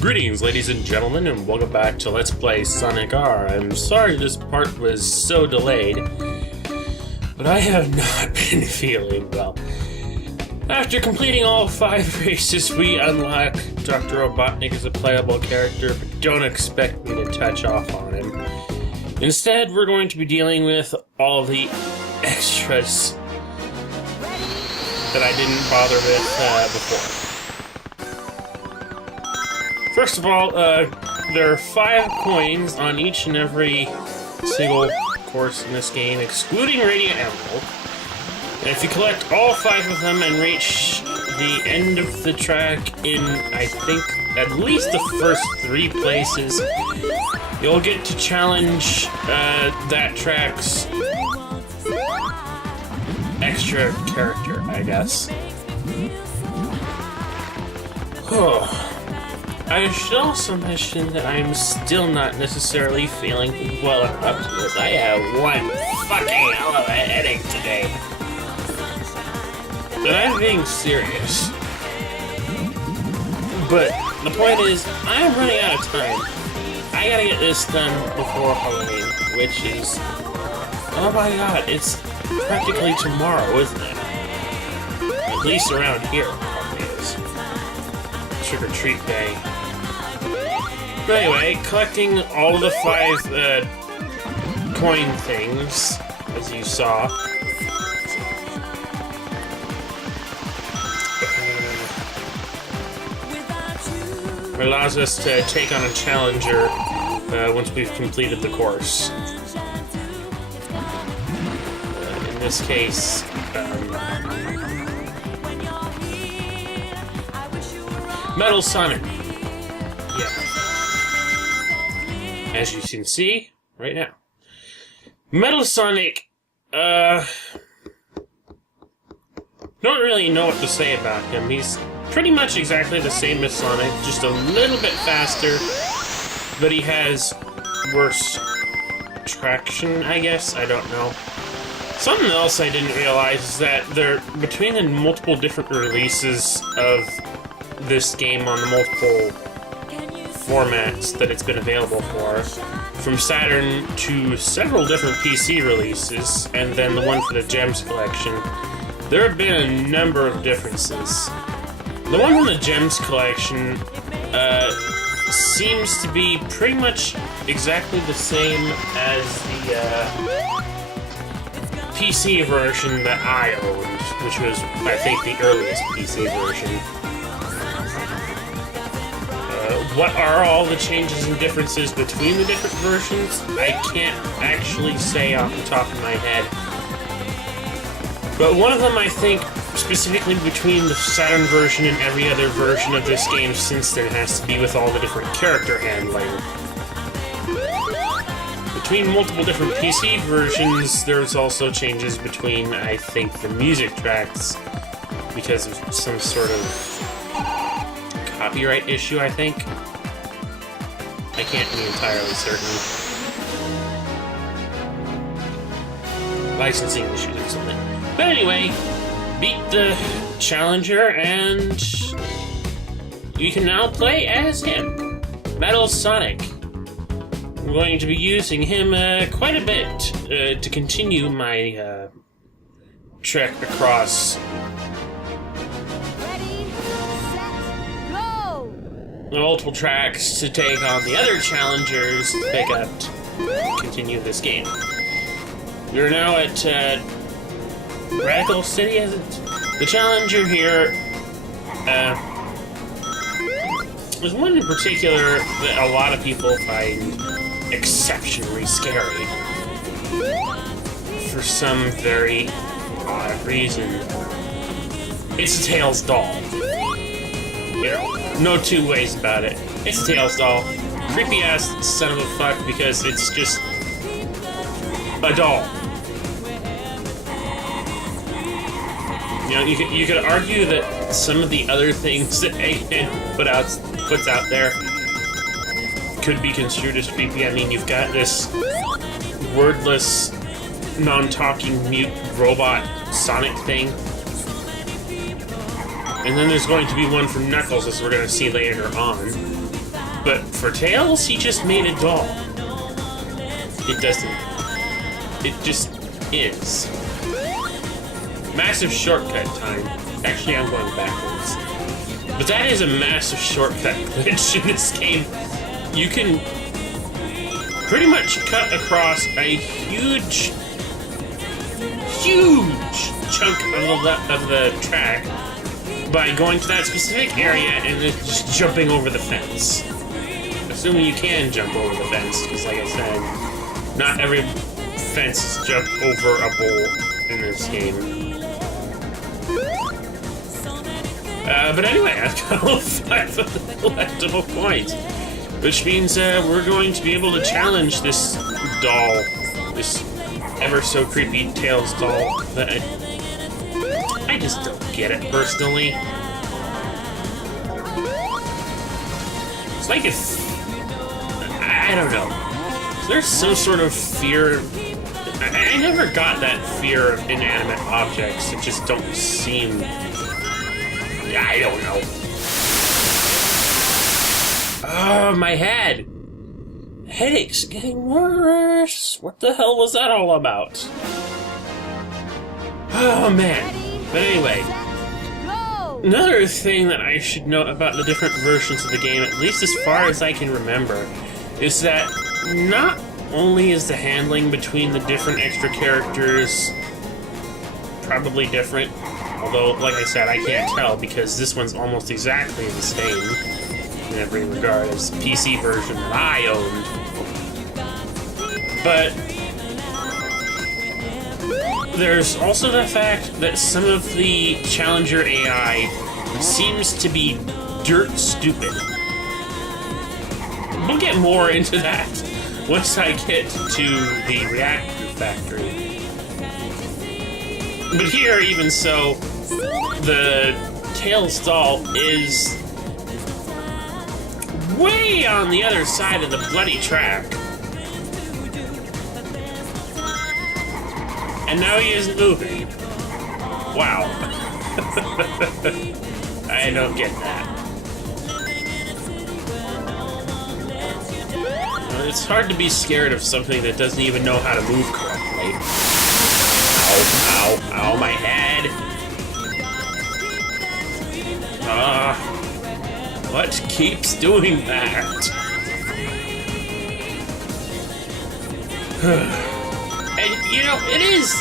Greetings, ladies and gentlemen, and welcome back to Let's Play Sonic R. I'm sorry this part was so delayed, but I have not been feeling well. After completing all 5 races, we unlock Dr. Robotnik as a playable character, but don't expect me to touch off on him. Instead, we're going to be dealing with all of the extras that I didn't bother with before. First of all, there are 5 coins on each and every single course in this game, excluding Radio Emerald. And if you collect all 5 of them and reach the end of the track in, I think, at least the first 3 places, you'll get to challenge that track's extra character, I guess. Oh. I should also mention that I'm still not necessarily feeling well up to this. I have one fucking hell of a headache today. And I'm being serious. But the point is, I'm running out of time. I gotta get this done before Halloween, which is... oh my god, it's practically tomorrow, isn't it? At least around here, it probably is. Trick-or-treat day. But anyway, collecting all of the 5 coin things, as you saw, allows us to take on a challenger once we've completed the course. In this case, Metal Sonic. As you can see, right now. Metal Sonic, don't really know what to say about him. He's pretty much exactly the same as Sonic, just a little bit faster, but he has worse traction, I guess? I don't know. Something else I didn't realize is that between the multiple different releases of this game on the multiple formats that it's been available for, from Saturn to several different PC releases, and then the one for the Gems collection, there have been a number of differences. The one from the Gems collection seems to be pretty much exactly the same as the PC version that I owned, which was, I think, the earliest PC version. What are all the changes and differences between the different versions? I can't actually say off the top of my head. But one of them, I think, specifically between the Saturn version and every other version of this game since then, has to be with all the different character handling. Between multiple different PC versions, there's also changes between, I think, the music tracks because of some sort of copyright issue, I think. I can't be entirely certain. Licensing issues or something. But anyway, beat the challenger and you can now play as him, Metal Sonic. I'm going to be using him quite a bit to continue my trek across the multiple tracks to take on the other challengers to pick up to continue this game. We're now at Radical City, is it? The challenger here, there's one in particular that a lot of people find exceptionally scary for some very odd reason. It's a Tails doll. You know, no two ways about it. It's a Tails doll. Creepy ass son of a fuck because it's just a doll. You know, you could argue that some of the other things that Eggman puts out there could be construed as creepy. I mean, you've got this wordless, non-talking, mute robot Sonic thing. And then there's going to be one from Knuckles, as we're going to see later on. But for Tails, he just made a doll. It doesn't. It just is. Massive shortcut time. Actually, I'm going backwards. But that is a massive shortcut glitch in this game. You can pretty much cut across a huge chunk of the track by going to that specific area and then just jumping over the fence. Assuming you can jump over the fence, because like I said, not every fence is jump over a bowl in this game. But anyway, I've got all 5 of the collectible coins, which means we're going to be able to challenge this doll, this ever so creepy Tails doll that I just don't get it personally. It's like if I don't know. There's some sort of fear. I never got that fear of inanimate objects. It just don't seem. I don't know. Oh, my head. Headache's getting worse. What the hell was that all about? Oh, man. But anyway, another thing that I should note about the different versions of the game, at least as far as I can remember, is that not only is the handling between the different extra characters probably different, although, like I said, I can't tell because this one's almost exactly the same in every regard as the PC version that I owned. But there's also the fact that some of the Challenger AI seems to be dirt stupid. We'll get more into that once I get to the reactor factory. But here, even so, the Tails doll is way on the other side of the bloody track. And now he isn't moving. Wow. I don't get that. It's hard to be scared of something that doesn't even know how to move correctly. Ow, ow, ow, my head! What keeps doing that? And, you know, it is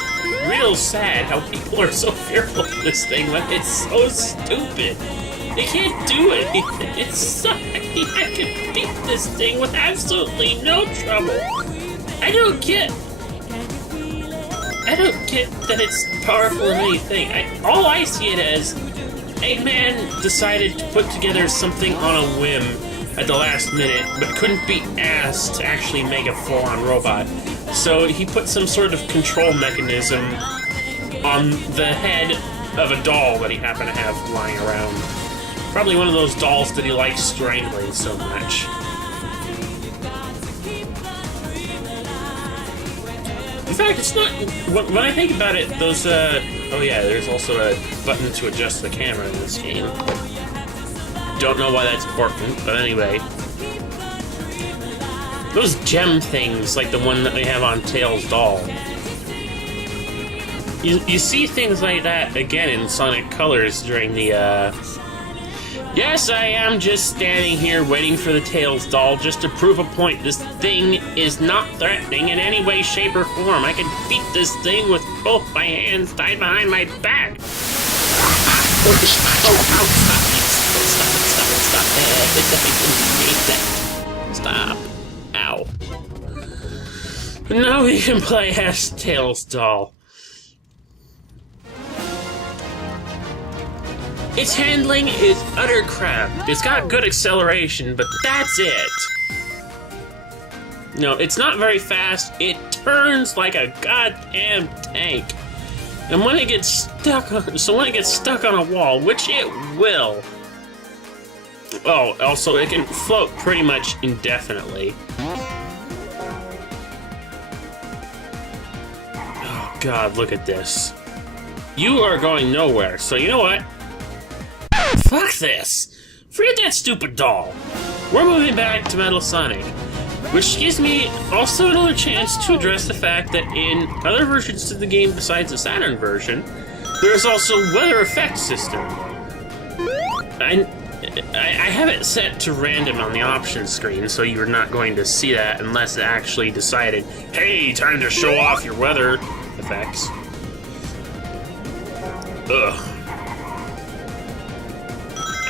real sad how people are so fearful of this thing when it's so stupid. They can't do it. It's so... I can beat this thing with absolutely no trouble. I don't get that it's powerful in anything. All I see it as, a man decided to put together something on a whim at the last minute, but couldn't be asked to actually make a full-on robot. So he put some sort of control mechanism on the head of a doll that he happened to have lying around. Probably one of those dolls that he likes strangling so much. In fact, it's not... When I think about it, those, oh yeah, there's also a button to adjust the camera in this game. Don't know why that's important, but anyway. Those gem things, like the one that we have on Tails' doll. You see things like that again in Sonic Colors during the, Yes, I am just standing here waiting for the Tails doll just to prove a point. This thing is not threatening in any way, shape, or form. I can beat this thing with both my hands tied behind my back. Stop. Ow. Now we can play as Tails doll. Its handling is utter crap. It's got good acceleration, but that's it. No, it's not very fast. It turns like a goddamn tank. And when it gets stuck on a wall, which it will. Oh, also it can float pretty much indefinitely. Oh god, look at this. You are going nowhere, so you know what? Fuck this! Forget that stupid doll! we're moving back to Metal Sonic, which gives me also another chance to address the fact that in other versions of the game besides the Saturn version, there is also weather effect system. I have it set to random on the options screen, so you're not going to see that unless it actually decided, hey, time to show off your weather effects. Ugh.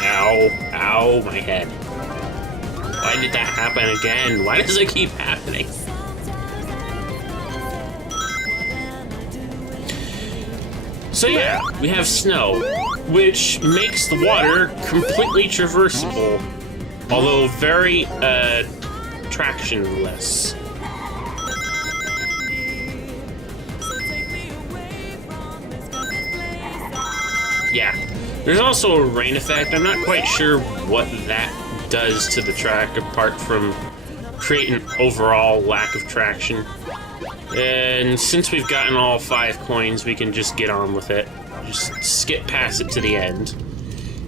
Ow. Ow, my head. Why did that happen again? Why does it keep happening? So yeah, we have snow, which makes the water completely traversable, although very, tractionless. Yeah, there's also a rain effect. I'm not quite sure what that does to the track, apart from creating overall lack of traction. And since we've gotten all 5 coins, we can just get on with it. Just skip past it to the end.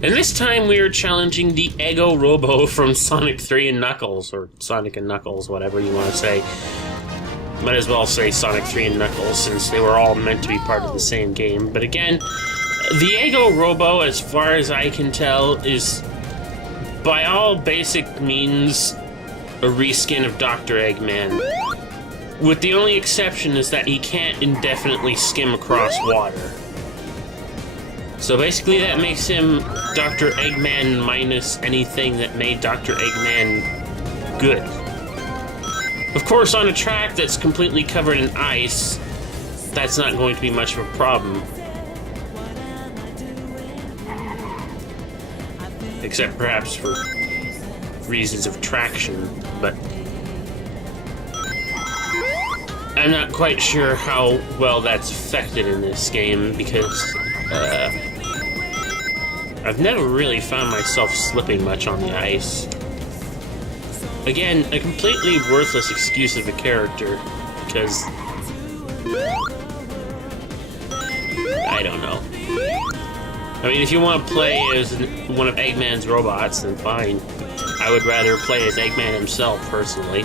And this time we are challenging the Ego Robo from Sonic 3 and Knuckles, or Sonic and Knuckles, whatever you want to say. Might as well say Sonic 3 and Knuckles, since they were all meant to be part of the same game. But again, the Ego Robo, as far as I can tell, is by all basic means a reskin of Dr. Eggman. With the only exception is that he can't indefinitely skim across water. So basically that makes him Dr. Eggman minus anything that made Dr. Eggman good. Of course, on a track that's completely covered in ice, that's not going to be much of a problem. Except perhaps for reasons of traction, but I'm not quite sure how well that's affected in this game, because I've never really found myself slipping much on the ice. Again, a completely worthless excuse of a character, because I don't know. I mean, if you want to play as one of Eggman's robots, then fine. I would rather play as Eggman himself, personally.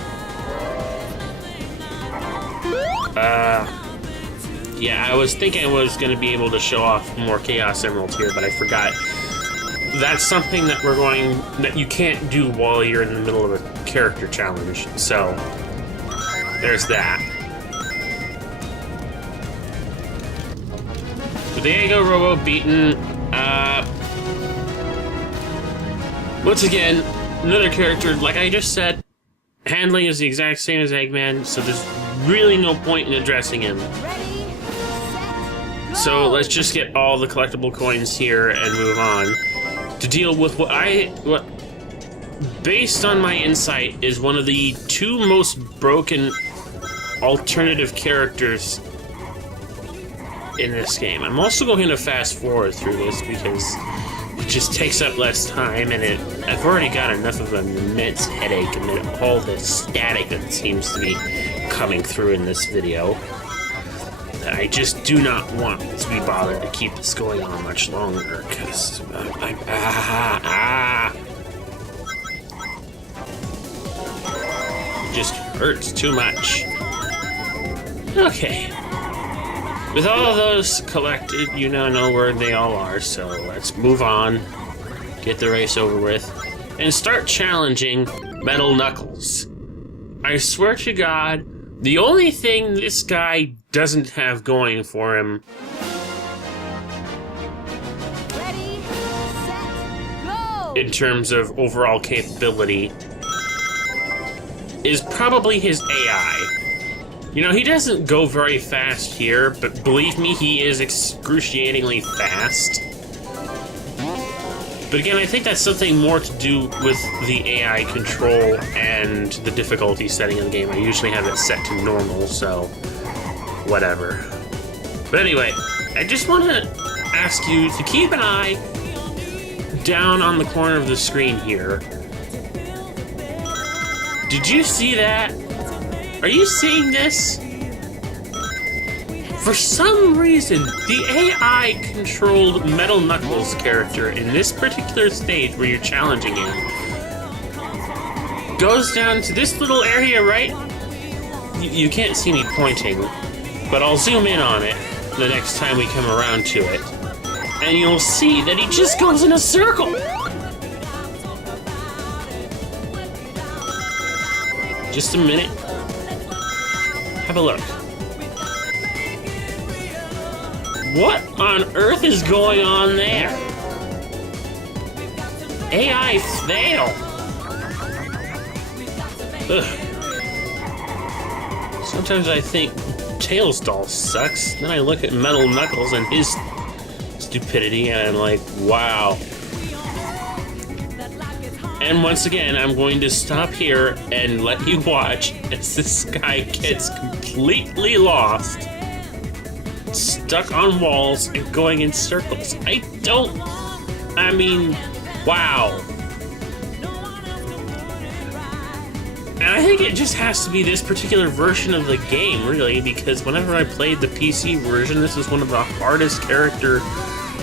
Yeah, I was thinking I was going to be able to show off more Chaos Emeralds here, but I forgot. That's something that you can't do while you're in the middle of a character challenge, so there's that. With the Ego Robo beaten, once again, another character, like I just said, handling is the exact same as Eggman, so there's really no point in addressing him. So let's just get all the collectible coins here and move on to deal with what based on my insight is one of the 2 most broken alternative characters in this game. I'm also going to fast forward through this because it just takes up less time, and I've already got enough of an immense headache and all the static that seems to be coming through in this video. I just do not want to be bothered to keep this going on much longer, because it just hurts too much. Okay. With all of those collected, you now know where they all are, so let's move on, get the race over with, and start challenging Metal Knuckles. I swear to God, the only thing this guy doesn't have going for him in terms of overall capability is probably his AI. You know, he doesn't go very fast here, but believe me, he is excruciatingly fast. But again, I think that's something more to do with the AI control and the difficulty setting of the game. I usually have it set to normal, so whatever. But anyway, I just want to ask you to keep an eye down on the corner of the screen here. Did you see that? Are you seeing this? For some reason, the AI-controlled Metal Knuckles character in this particular stage where you're challenging him goes down to this little area, right? You can't see me pointing, but I'll zoom in on it the next time we come around to it. And you'll see that he just goes in a circle. Just a minute. Have a look. What on earth is going on there? AI fail. Ugh. Sometimes I think Tails doll sucks. Then I look at Metal Knuckles and his stupidity, and I'm like, wow. And once again, I'm going to stop here and let you watch as this guy gets completely lost, stuck on walls and going in circles. I mean, wow. And I think it just has to be this particular version of the game, really, because whenever I played the PC version, this is one of the hardest character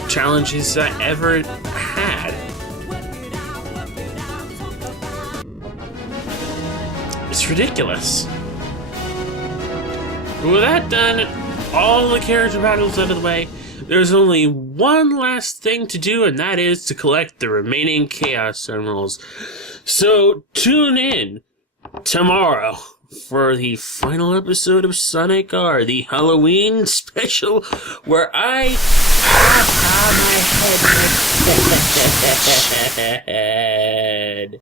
challenges I ever had. It's ridiculous. But with that done, all the character battles out of the way, there's only one last thing to do, and that is to collect the remaining Chaos Emeralds. So tune in tomorrow for the final episode of Sonic R, the Halloween special, where I my head.